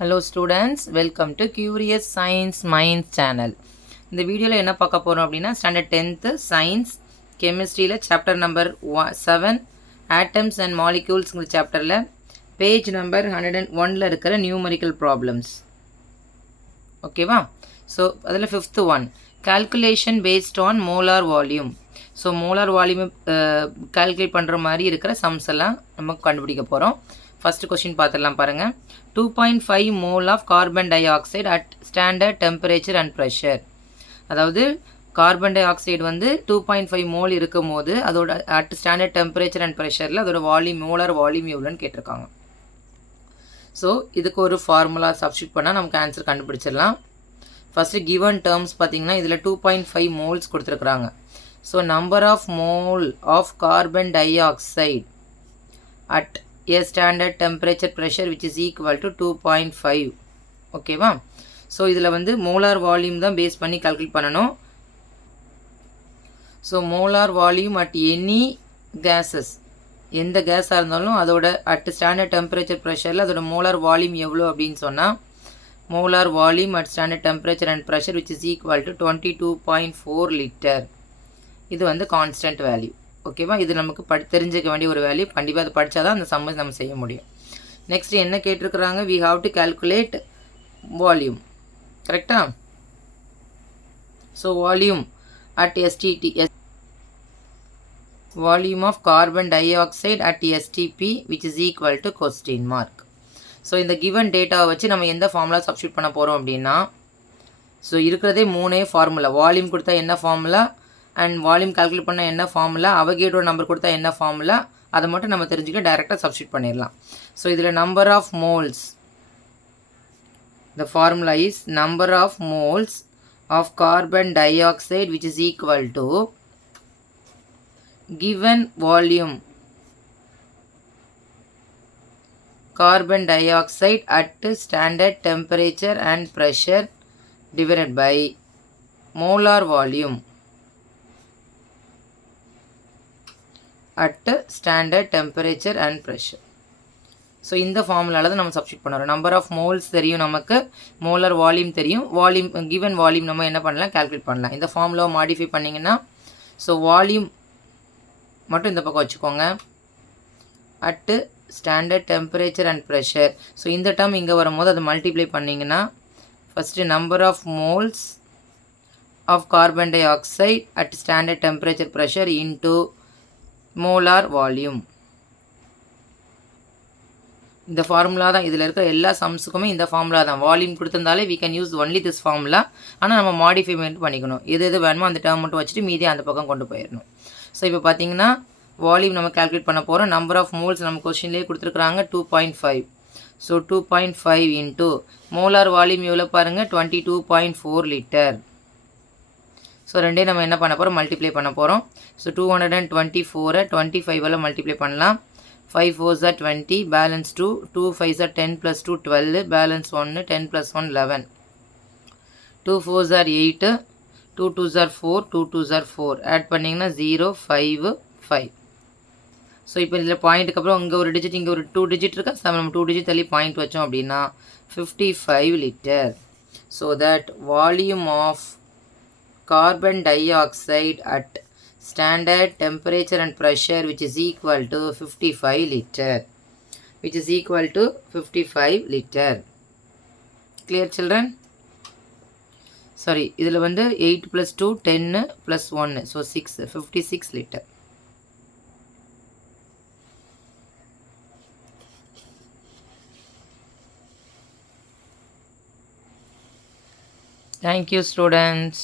Hello students, welcome to Curious Science Minds channel. இந்த வீடியோவில் என்ன பார்க்க போகிறோம் அப்படின்னா ஸ்டாண்டர்ட் 10th சயின்ஸ் கெமிஸ்ட்ரியில் சாப்டர் நம்பர் 7 ஆட்டம்ஸ் அண்ட் மாலிக்யூல்ஸ்ங்கிற சாப்டரில் பேஜ் நம்பர் 101ல் இருக்கிற நியூமரிக்கல் ப்ராப்ளம்ஸ். ஓகேவா? ஸோ அதில் 5th one calculation based on molar volume. So molar volume calculate பண்ணுற மாதிரி இருக்கிற சம்ஸ் எல்லாம் நம்ம கண்டுபிடிக்க போகிறோம். ஃபஸ்ட்டு கொஸ்டின் பார்த்துடலாம் பாருங்கள். 2.5 mole of carbon dioxide at standard temperature and pressure. அதாவது கார்பன் டை ஆக்சைடு வந்து 2.5 மோல் இருக்கும் போது அதோட அட் ஸ்டாண்டர்ட் டெம்பரேச்சர் அண்ட் ப்ரெஷரில் அதோட வால்யூம் மோலார் வால்யூம் எவ்வளோன்னு கேட்டிருக்காங்க. ஸோ இதுக்கு ஒரு ஃபார்முலா சப்ஸ்டியூட் பண்ணால் நமக்கு ஆன்சர் கண்டுபிடிச்சிடலாம். ஃபஸ்ட்டு கிவன் டேர்ம்ஸ் பார்த்திங்கன்னா இதில் 2.5 மோல்ஸ் கொடுத்துருக்குறாங்க. So number of mole of carbon dioxide at a standard temperature pressure which is equal to 2.5. ஓகேவா? ஸோ இதில் வந்து மோலார் வால்யூம் தான் பேஸ் பண்ணி கால்குலேட் பண்ணணும். So molar volume at any gases, எந்த கேஸாக இருந்தாலும் அதோட அட் ஸ்டாண்டர்ட் டெம்பரேச்சர் ப்ரெஷரில் அதோட மோலார் வால்யூம் எவ்வளோ அப்படின்னு சொன்னால் molar volume at standard temperature and pressure which is equal to 22.4 litre. இது வந்து கான்ஸ்டன்ட் வேல்யூ. ஓகேவா? இது நமக்கு தெரிஞ்சிக்க வேண்டிய ஒரு வேல்யூ. கண்டிப்பாக அதை படித்தா தான் அந்த சம்மை நம்ம செய்ய முடியும். நெக்ஸ்ட் என்ன கேட்டிருக்கிறாங்க? We have to calculate volume. கரெக்டா? So volume at STD, volume of carbon dioxide at STP which is equal to question mark. So இந்த கிவன் டேட்டாவை வச்சு நம்ம எந்த ஃபார்முலா சப்ஸ்டியூட் பண்ண போகிறோம் அப்படின்னா, ஸோ இருக்கிறதே 3 ஃபார்முலா. வால்யூம் கொடுத்தா என்ன ஃபார்முலா, அண்ட் வால்யூம் கால்குலேட் பண்ண என்ன ஃபார்முலா, அவகேட்ரோ நம்பர் கொடுத்தா என்ன ஃபார்முலா, அதை மட்டும் நம்ம தெரிஞ்சுக்க டைரெக்டாக சப்ஸ்டியூட் பண்ணிடலாம். ஸோ இதில் number of moles, the formula is number of moles of carbon dioxide which is equal to given volume carbon dioxide at standard temperature and pressure divided by molar volume at standard temperature and pressure. So இந்த ஃபார்முலாவில் தான் நம்ம substitute பண்ணுறோம். Number of moles தெரியும், நமக்கு molar volume தெரியும், volume given volume நம்ம என்ன பண்ணலாம், கால்குலேட் பண்ணலாம். இந்த ஃபார்முலாவை மாடிஃபை பண்ணிங்கன்னா ஸோ வால்யூம் மட்டும் இந்த பக்கம் வச்சுக்கோங்க, at standard temperature and pressure. So இந்த டேர்ம் இங்கே வரும்போது அதை மல்டிப்ளை பண்ணிங்கன்னா first number of moles of carbon dioxide at standard temperature pressure into molar volume. இந்த ஃபார்முலா தான் இதில் இருக்கிற எல்லா சம்ஸுக்குமே இந்த ஃபார்முலா தான். வால்யூம் கொடுத்துருந்தாலே we can use only this formula. ஆனால் நம்ம மாடிஃபை பண்ணிக்கணும். எது வேணுமோ அந்த டேர்ம் மட்டும் வச்சுட்டு மீதி அந்த பக்கம் கொண்டு போயிடணும். ஸோ இப்போ பார்த்தீங்கன்னா வால்யூம் நம்ம கால்குலேட் பண்ண போகிறோம். நம்பர் ஆஃப் மோல்ஸ் நம்ம கொஸ்டின்லேயே கொடுத்துருக்குறாங்க 2.5. ஸோ 2.5 இன்ட்டு மோலார் வால்யூம் எவ்வளோ பாருங்கள், 22.4 லிட்டர். ஸோ ரெண்டே நம்ம என்ன பண்ண போகிறோம், மல்டிப்ளை பண்ண போகிறோம். ஸோ 224 25 மல்டிப்ளை பண்ணலாம். 5 4s are 20, balance 2, 2 5s are 10 plus 2 12, balance 1, 10 plus 1 11, 2 4s are 8, 2 2s are 4, 2 2s are 4, add பண்ணிங்கன்னா 0 5 5. ஸோ இப்போ இதில் பாயிண்ட்டுக்கு அப்புறம் இங்கே ஒரு டிஜிட் இங்கே ஒரு 2 டிஜிட் இருக்கா, நம்ம 2 டிஜிட் தள்ளி பாயிண்ட் வச்சோம் அப்படின்னா 55 litre. So that volume of carbon dioxide at standard temperature and pressure which is equal to 55 liter, which is equal to 55 liter. Clear children? Sorry, இதில் வந்து 8 plus 2 10 plus 1, so 6 56 liter. Thank you students.